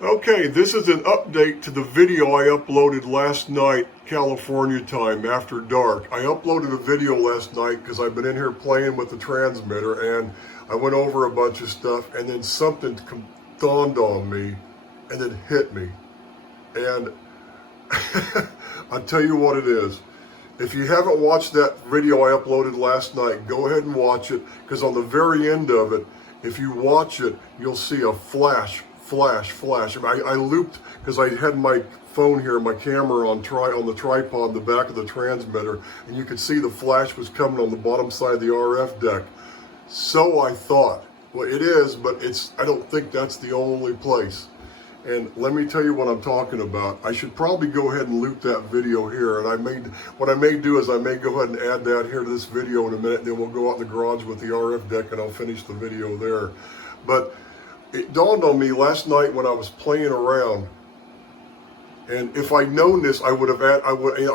Okay, this is an update to the video I uploaded last night, California time, after dark. I uploaded a video last night because I've been in here playing with the transmitter and I went over a bunch of stuff and then something dawned on me and it hit me. And I'll tell you what it is. If you haven't watched that video I uploaded last night, go ahead and watch it, because on the very end of it, if you watch it, you'll see a flash. I looped because I had my phone here, my camera on the tripod, the back of the transmitter, and you could see the flash was coming on the bottom side of the RF deck. So I thought, well, it is, but I don't think that's the only place. And let me tell you what I'm talking about. I should probably go ahead and loop that video here. And what I may do is I may go ahead and add that here to this video in a minute. Then we'll go out in the garage with the RF deck and I'll finish the video there. But it dawned on me last night when I was playing around. And if I'd known this, I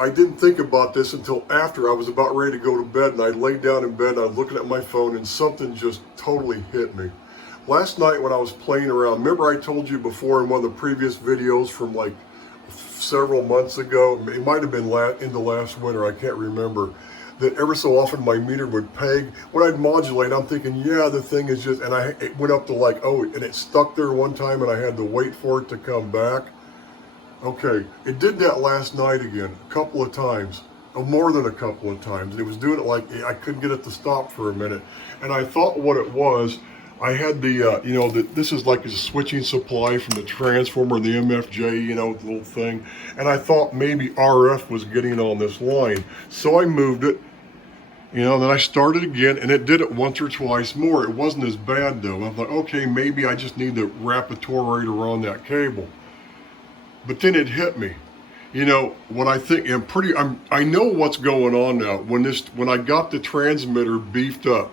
didn't think about this until after I was about ready to go to bed. And I laid down in bed and I was looking at my phone and something just totally hit me. Last night when I was playing around, remember I told you before in one of the previous videos from like several months ago, it might have been into last winter, I can't remember, that ever so often my meter would peg. When I'd modulate, I'm thinking, yeah, the thing is just, and it went up to like, oh, and it stuck there one time and I had to wait for it to come back. Okay, it did that last night again, a couple of times. More than a couple of times. And it was doing it like, I couldn't get it to stop for a minute. And I thought what it was, I had this is like a switching supply from the transformer, the MFJ, the little thing. And I thought maybe RF was getting on this line. So I moved it, then I started again and it did it once or twice more. It wasn't as bad though. I thought, okay, maybe I just need to wrap a toroidal around that cable. But then it hit me. What I think, I know what's going on now. When I got the transmitter beefed up,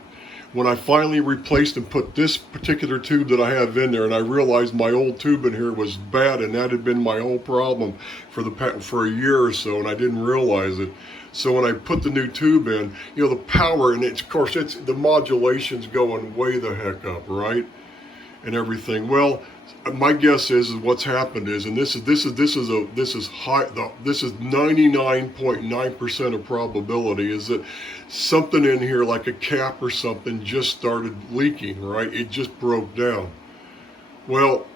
when I finally replaced and put this particular tube that I have in there, and I realized my old tube in here was bad, and that had been my whole problem for a year or so, and I didn't realize it. So when I put the new tube in, the power, and of course the modulation's going way the heck up, right? And everything. Well, my guess is what's happened is, and this is 99.9% of probability, is that something in here like a cap or something just started leaking, right? It just broke down. Well,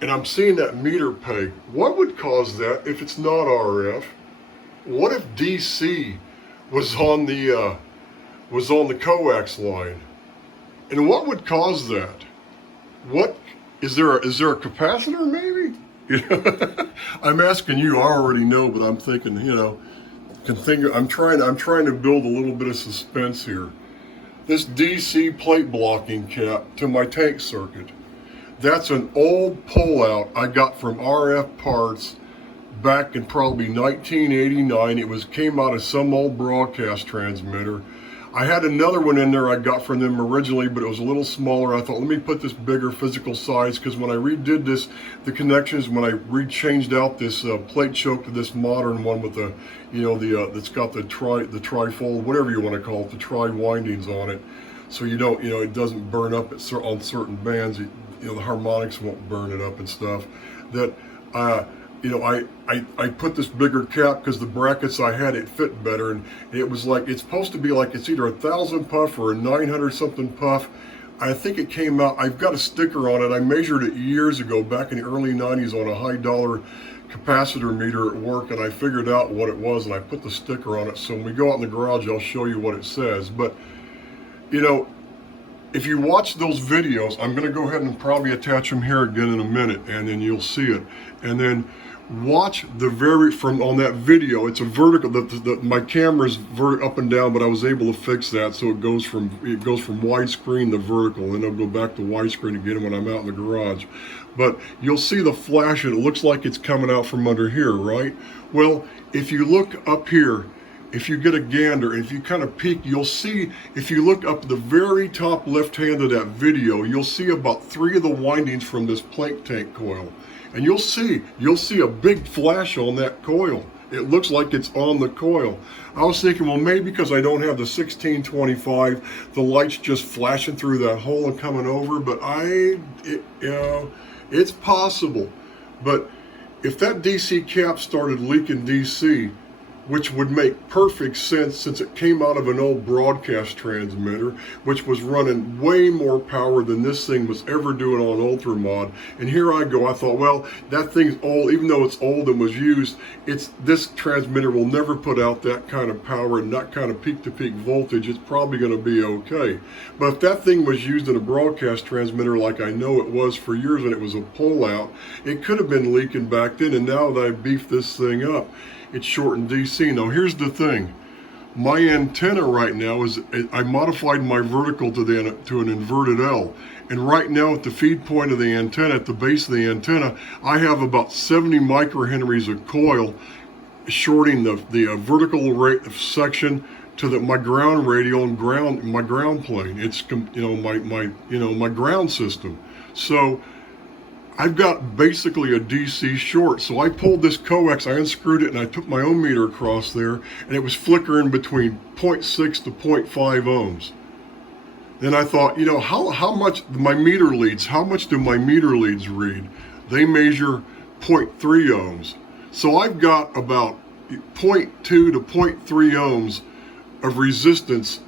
and I'm seeing that meter peg. What would cause that if it's not RF? What if DC was on the coax line? And what would cause that? What is there a capacitor maybe? I'm asking you. I already know, but I'm thinking, I'm trying to build a little bit of suspense here. This DC plate blocking cap to my tank circuit. That's an old pullout I got from RF Parts back in probably 1989. It came out of some old broadcast transmitter. I had another one in there I got from them originally, but it was a little smaller. I thought, let me put this bigger physical size, because when I redid this, the connections, when I changed out this plate choke to this modern one with the, that's got the trifold, whatever you want to call it, the tri windings on it, so it doesn't burn up on certain bands. The harmonics won't burn it up and stuff. That I put this bigger cap because the brackets I had, it fit better, and it was like, it's supposed to be like, it's either 1,000 puff or a 900 something puff. I think it came out, I've got a sticker on it. I measured it years ago, back in the early 90s, on a high dollar capacitor meter at work, and I figured out what it was and I put the sticker on it. So when we go out in the garage, I'll show you what it says. But if you watch those videos, I'm going to go ahead and probably attach them here again in a minute, and then you'll see it. And then watch on that video. It's a vertical. My camera's up and down, but I was able to fix that so it goes from widescreen to vertical, and it'll go back to widescreen again when I'm out in the garage. But you'll see the flash, and it looks like it's coming out from under here, right? Well, if you look up here, if you get a gander, and if you kind of peek, you'll see, if you look up the very top left hand of that video, you'll see about 3 of the windings from this plate tank coil. And you'll see a big flash on that coil. It looks like it's on the coil. I was thinking, well, maybe because I don't have the 1625, the light's just flashing through that hole and coming over, but It's possible. But if that DC cap started leaking DC, which would make perfect sense since it came out of an old broadcast transmitter, which was running way more power than this thing was ever doing on Ultramod. And here I go, I thought, well, that thing's old, even though it's old and was used, this transmitter will never put out that kind of power and that kind of peak-to-peak voltage. It's probably going to be okay. But if that thing was used in a broadcast transmitter like I know it was for years and it was a pull-out, it could have been leaking back then, and now that I beefed this thing up, it's short in DC. Now here's the thing. My antenna right now is, I modified my vertical to an inverted L. And right now at the feed point of the antenna, at the base of the antenna, I have about 70 microhenries of coil shorting the vertical rate section to my ground radial and my ground plane. It's my ground system. So I've got basically a DC short. So I pulled this coax, I unscrewed it, and I took my ohm meter across there, and it was flickering between 0.6 to 0.5 ohms. Then I thought, how much my meter leads, how much do my meter leads read? They measure 0.3 ohms. So I've got about 0.2 to 0.3 ohms of resistance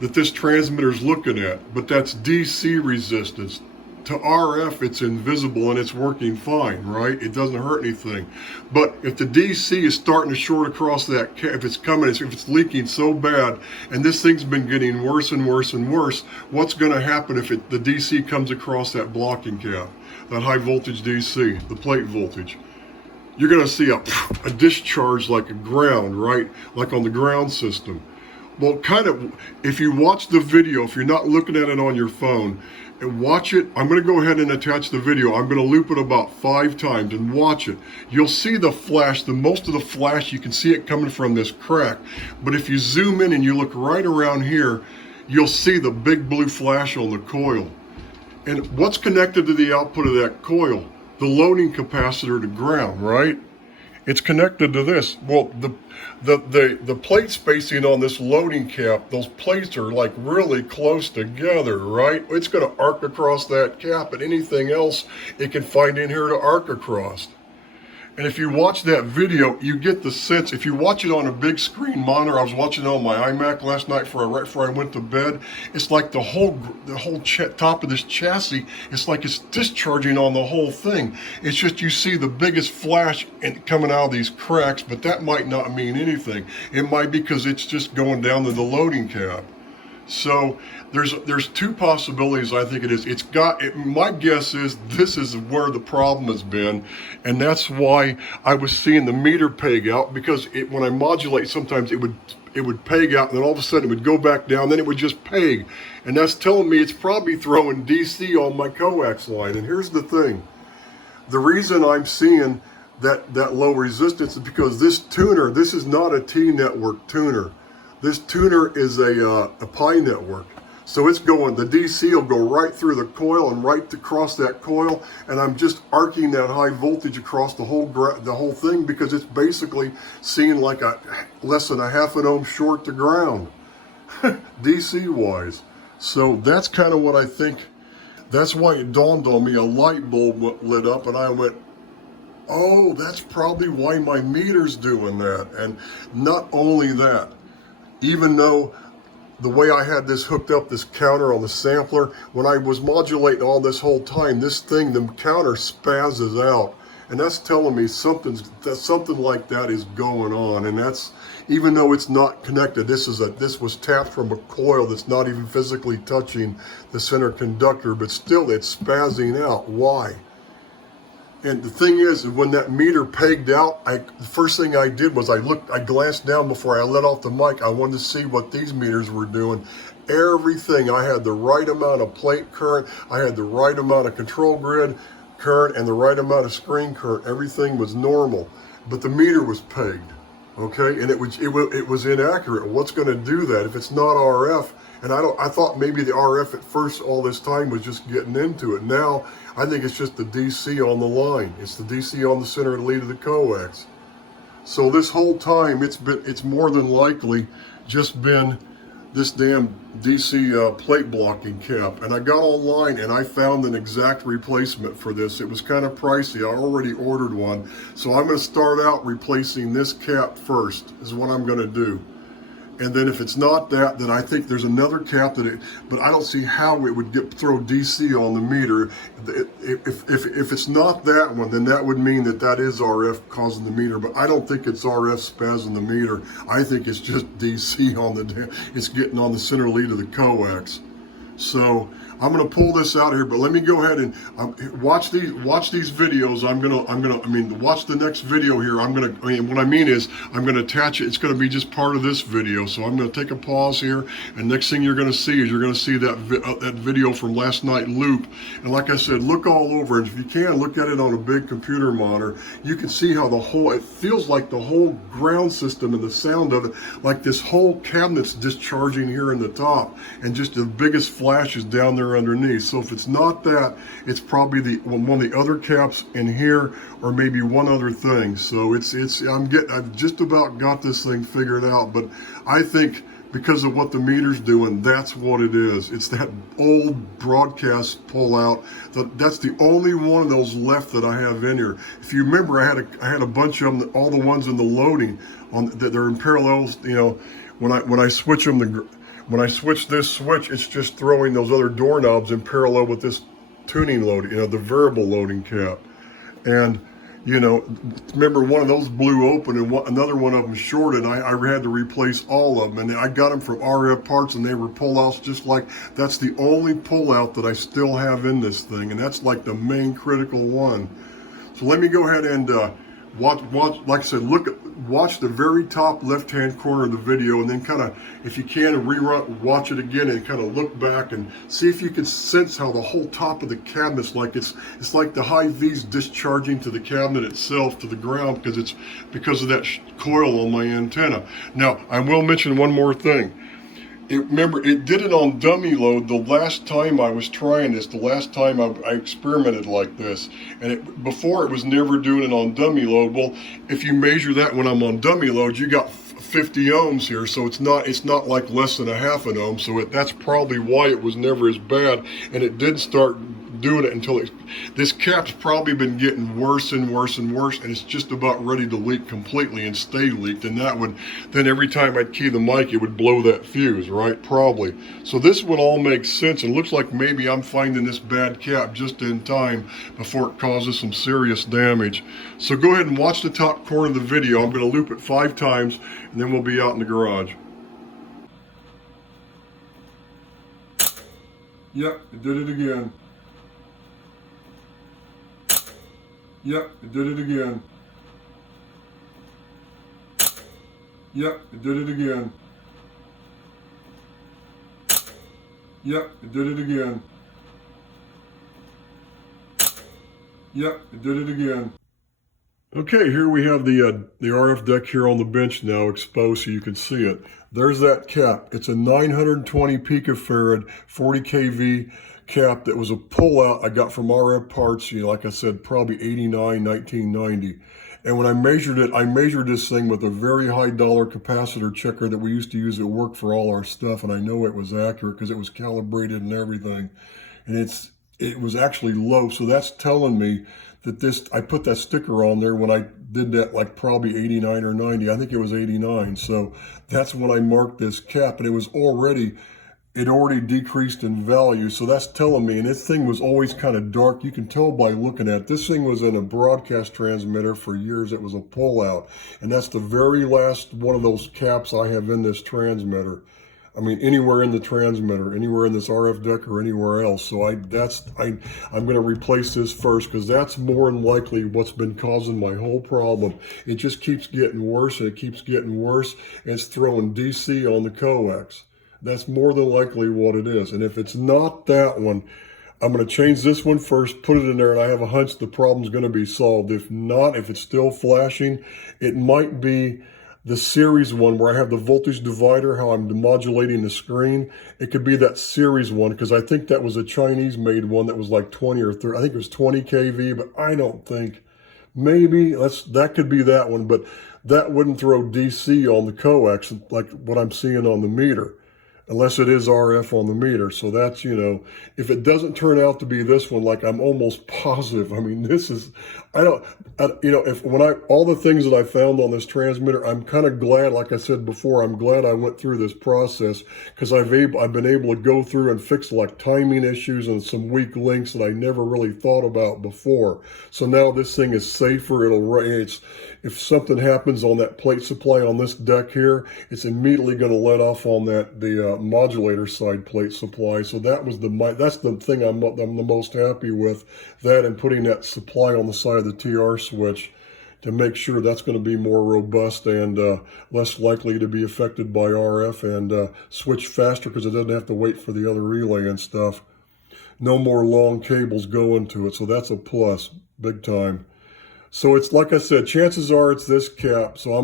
that this transmitter is looking at, but that's DC resistance. To RF, it's invisible and it's working fine, right? It doesn't hurt anything. But if the DC is starting to short across that, if it's leaking so bad, and this thing's been getting worse and worse and worse, what's going to happen if the DC comes across that blocking cap, that high voltage DC, the plate voltage? You're going to see a discharge like a ground, right? Like on the ground system. Well, if you watch the video, if you're not looking at it on your phone, and watch it, I'm going to go ahead and attach the video. I'm going to loop it about 5 times and watch it. You'll see the flash, most of the flash, you can see it coming from this crack. But if you zoom in and you look right around here, you'll see the big blue flash on the coil. And what's connected to the output of that coil? The loading capacitor to ground, right? It's connected to this. Well, the plate spacing on this loading cap, those plates are like really close together, right? It's going to arc across that cap, and anything else it can find in here to arc across. And if you watch that video, you get the sense. If you watch it on a big screen monitor, I was watching it on my iMac last night right before I went to bed. It's like the whole top of this chassis, it's like it's discharging on the whole thing. It's just you see the biggest flash coming out of these cracks, but that might not mean anything. It might be because it's just going down to the loading cap. So there's 2 possibilities. I think it is. My guess is this is where the problem has been, and that's why I was seeing the meter peg out, because when I modulate, sometimes it would peg out, and then all of a sudden it would go back down, then it would just peg, and that's telling me it's probably throwing DC on my coax line. And here's the thing: the reason I'm seeing that low resistance is because this tuner, this is not a T-network tuner. This tuner is a pi network. So it's going, the DC will go right through the coil and right across that coil, and I'm just arcing that high voltage across the whole thing, because it's basically seeing like less than a half an ohm short to ground, DC wise. So that's kind of what I think. That's why it dawned on me, a light bulb lit up, and I went, oh, that's probably why my meter's doing that. And not only that, even though the way I had this hooked up, this counter on the sampler, when I was modulating all this whole time, this thing, the counter spazzes out. And that's telling me something like that is going on. And that's, even though it's not connected, this was tapped from a coil that's not even physically touching the center conductor, but still it's spazzing out. Why? And the thing is, when that meter pegged out, the first thing I did was I glanced down before I let off the mic. I wanted to see what these meters were doing. Everything, I had the right amount of plate current, I had the right amount of control grid current, and the right amount of screen current. Everything was normal, but the meter was pegged, okay? And it was inaccurate. What's going to do that if it's not RF? And I thought maybe the RF at first all this time was just getting into it. Now I think it's just the DC on the line. It's the DC on the center lead of the coax. So this whole time it's more than likely just been this damn DC plate blocking cap, and I got online and I found an exact replacement for this. It was kind of pricey. I already ordered one, so I'm going to start out replacing this cap first is what I'm going to do. And then if it's not that, then I think there's another cap but I don't see how it would throw DC on the meter. If it's not that one, then that would mean that is RF causing the meter, but I don't think it's RF spazzing the meter. I think it's just DC it's getting on the center lead of the coax. So I'm going to pull this out here, but let me go ahead and watch these videos. Watch the next video here. What I mean is I'm going to attach it. It's going to be just part of this video. So I'm going to take a pause here, and next thing you're going to see is that video from last night loop. And like I said, look all over, and if you can, look at it on a big computer monitor. You can see how it feels like the whole ground system and the sound of it, like this whole cabinet's discharging here in the top, and just the biggest flash is down there underneath. So if it's not that, it's probably one of the other caps in here, or maybe one other thing. So I've just about got this thing figured out, but I think because of what the meter's doing, that's what it is. It's that old broadcast pullout. That's the only one of those left that I have in here. If you remember, I had a bunch of them, all the ones in the loading that they're in parallels. You know, when I switch them, when I switch this switch, it's just throwing those other doorknobs in parallel with this tuning load, the variable loading cap. And, remember one of those blew open and another one of them shorted. I had to replace all of them. And I got them from RF Parts, and they were pull-outs that's the only pull-out that I still have in this thing. And that's like the main critical one. So let me go ahead and watch, like I said, watch the very top left-hand corner of the video, and then kind of, if you can, watch it again and kind of look back and see if you can sense how the whole top of the cabinet's like it's like the high V's discharging to the cabinet itself, to the ground, because of that coil on my antenna. Now, I will mention one more thing. Remember, it did it on dummy load the last time I was trying this, the last time I experimented like this. And before, it was never doing it on dummy load. Well, if you measure that when I'm on dummy load, you got 50 ohms here, so it's not like less than a half an ohm, so that's probably why it was never as bad. And it did start doing it until this cap's probably been getting worse and worse and worse, and it's just about ready to leak completely and stay leaked. And then every time I'd key the mic, it would blow that fuse, right? Probably. So this would all make sense, and looks like maybe I'm finding this bad cap just in time before it causes some serious damage. So go ahead and watch the top corner of the video. I'm going to loop it 5 times, and then we'll be out in the garage. Yep, it did it again. Yep, it did it again. Yep, it did it again. Yep, it did it again. Yep, it did it again. Okay, here we have the RF deck here on the bench now exposed so you can see it. There's that cap. It's a 920 picofarad, 40 kV cap that was a pullout I got from RF Parts, like I said, probably 89, 1990. And when I measured it, I measured this thing with a very high dollar capacitor checker that we used to use at work for all our stuff, and I know it was accurate because it was calibrated and everything. And it was actually low, so that's telling me that I put that sticker on there when I did that, like probably 89 or 90. I think it was 89. So that's when I marked this cap, and it already decreased in value. So that's telling me, and this thing was always kind of dark. You can tell by looking at it. This thing was in a broadcast transmitter for years. It was a pullout, and that's the very last one of those caps I have in this transmitter. I mean, anywhere in the transmitter, anywhere in this RF deck or anywhere else. So I'm going to replace this first, because that's more than likely what's been causing my whole problem. It just keeps getting worse, and it keeps getting worse, and it's throwing DC on the coax. That's more than likely what it is. And if it's not that one, I'm going to change this one first, put it in there, and I have a hunch the problem's going to be solved. If not, if it's still flashing, it might be the series one where I have the voltage divider, how I'm demodulating the screen. It could be that series one, because I think that was a Chinese made one that was like 20 or 30. I think it was 20 kV, but I don't think. Maybe that could be that one, but that wouldn't throw DC on the coax like what I'm seeing on the meter. unless it is RF on the meter. So that's, you know, if it doesn't turn out to be this one, like I'm almost positive. I mean, this is, you know, all the things that I found on this transmitter, I'm kind of glad, like I said before, I'm glad I went through this process, because I've been able to go through and fix like timing issues and some weak links that I never really thought about before. So now this thing is safer. If something happens on that plate supply on this deck here, it's immediately going to let off on the modulator side plate supply. So that's the thing I'm the most happy with, that and putting that supply on the side of the TR switch to make sure that's going to be more robust and less likely to be affected by RF, and switch faster because it doesn't have to wait for the other relay and stuff. No more long cables going to it, so that's a plus, big time. So it's like I said, chances are it's this cap. So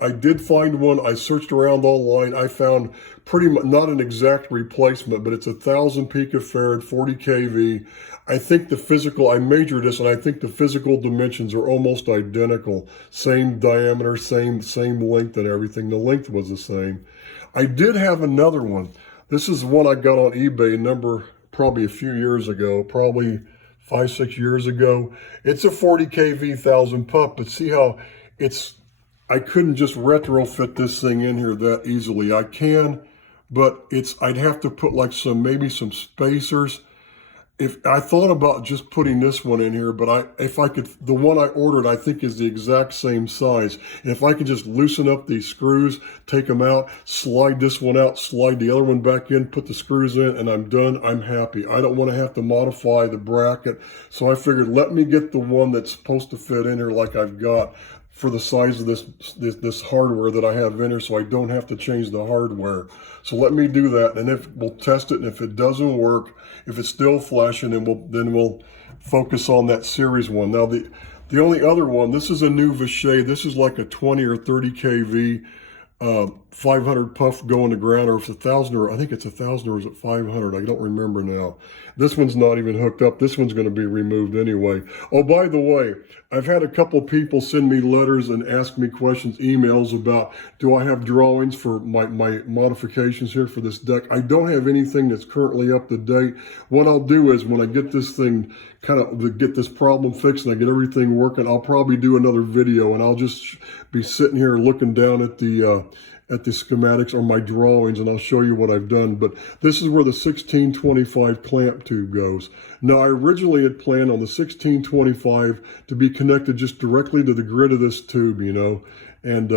I did find one. I searched around online. I found pretty much not an exact replacement, but it's 1,000 picofarad, 40 kV. I think I measured this, and I think the physical dimensions are almost identical. Same diameter, same length and everything. The length was the same. I did have another one. This is one I got on eBay, probably a few years ago, probably 5-6 years ago. It's a 40 kV 1,000 pup, but see how I couldn't just retrofit this thing in here that easily. I can, but I'd have to put like maybe some spacers. If I thought about just putting this one in here, but the one I ordered, I think is the exact same size. And if I could just loosen up these screws, take them out, slide this one out, slide the other one back in, put the screws in, and I'm done, I'm happy. I don't want to have to modify the bracket. So I figured, let me get the one that's supposed to fit in here like I've got for the size of this hardware that I have in here, so I don't have to change the hardware. So let me do that, and we'll test it, and if it doesn't work, if it's still flashing, then we'll focus on that series one. Now the only other one, this is a new Vishay. This is like a 20 or 30 kV 500 puff going to ground, or if it's 1,000, or I think it's 1,000, or is it 500? I don't remember now. This one's not even hooked up. This one's going to be removed anyway. Oh, by the way, I've had a couple people send me letters and ask me questions, emails about, do I have drawings for my modifications here for this deck? I don't have anything that's currently up to date. What I'll do is, when I get this thing get this problem fixed and I get everything working, I'll probably do another video, and I'll just be sitting here looking down at the schematics or my drawings, and I'll show you what I've done. But this is where the 1625 clamp tube goes. Now, I originally had planned on the 1625 to be connected just directly to the grid of this tube, you know, and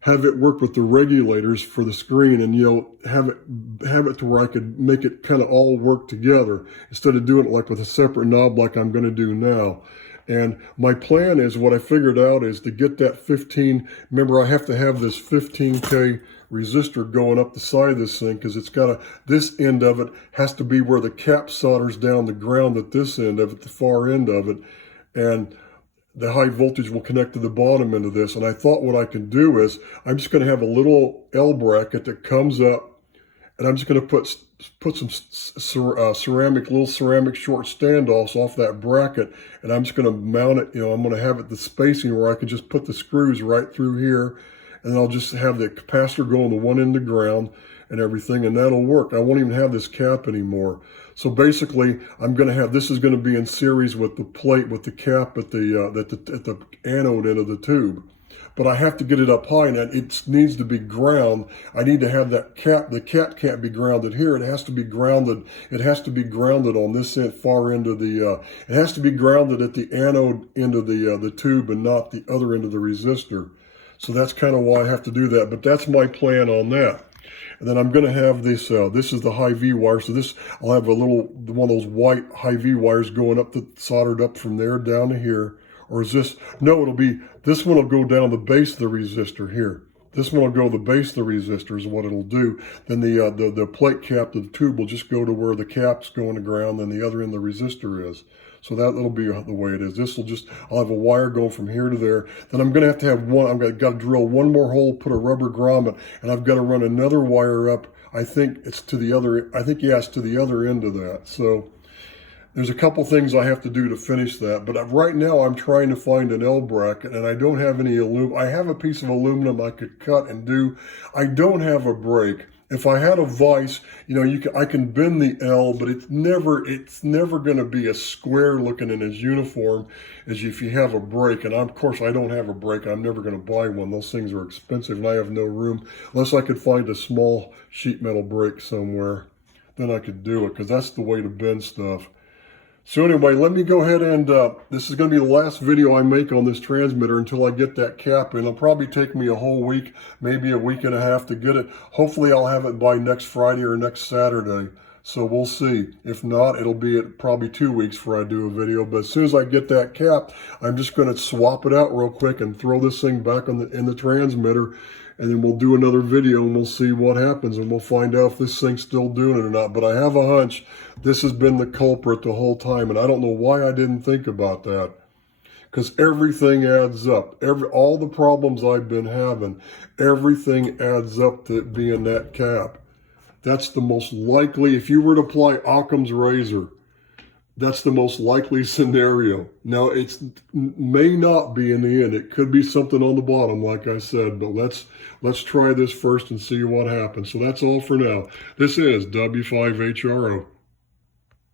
have it work with the regulators for the screen, and, you know, have it to where I could make it kind of all work together instead of doing it like with a separate knob like I'm going to do now. And my plan is, what I figured out is to get that 15, remember I have to have this 15K resistor going up the side of this thing, because this end of it has to be where the cap solders down the ground at this end of it, the far end of it, and the high voltage will connect to the bottom end of this. And I thought what I can do is, I'm just going to have a little L bracket that comes up, and I'm just going to put some little ceramic short standoffs off that bracket, and I'm just going to mount it. You know, I'm going to have it the spacing where I can just put the screws right through here, and then I'll just have the capacitor go on the one end of ground and everything, and that'll work. I won't even have this cap anymore. So basically, this is going to be in series with the plate with the cap at the anode end of the tube. But I have to get it up high, and it needs to be ground. I need to have that cap. The cap can't be grounded here. It has to be grounded. It has to be grounded on this end, far end of the. It has to be grounded at the anode end of the tube, and not the other end of the resistor. So that's kind of why I have to do that. But that's my plan on that. And then I'm going to have this. This is the high V wire. So I'll have one of those white high V wires going up, soldered up from there down to here. Or is this, no, this one will go down the base of the resistor here. This one will go the base of the resistor is what it'll do. Then the plate cap of the tube will just go to where the cap's going to ground, and the other end of the resistor is. So that'll be the way it is. I'll have a wire going from here to there. Then I'm going to have one, I've got to drill one more hole, put a rubber grommet, and I've got to run another wire up. I think it's to the other, it's to the other end of that. So there's a couple things I have to do to finish that, but right now I'm trying to find an L bracket, and I don't have any aluminum. I have a piece of aluminum I could cut and do. I don't have a brake, If I had a vise, you know, I can bend the L, but it's never going to be as square looking and as uniform as if you have a brake. And of course, I don't have a brake. I'm never going to buy one. Those things are expensive, and I have no room unless I could find a small sheet metal brake somewhere. Then I could do it, because that's the way to bend stuff. So anyway, let me go ahead and, this is going to be the last video I make on this transmitter until I get that cap in. It'll probably take me a whole week, maybe a week and a half to get it. Hopefully I'll have it by next Friday or next Saturday. So we'll see. If not, it'll be probably 2 weeks before I do a video. But as soon as I get that cap, I'm just going to swap it out real quick and throw this thing back in the transmitter. And then we'll do another video and we'll see what happens, and we'll find out if this thing's still doing it or not. But I have a hunch this has been the culprit the whole time, and I don't know why I didn't think about that. Because everything adds up. All the problems I've been having, everything adds up to it being that cap. That's the most likely, if you were to apply Occam's razor, that's the most likely scenario. Now, it may not be in the end. It could be something on the bottom, like I said, but let's try this first and see what happens. So that's all for now. This is W5HRO.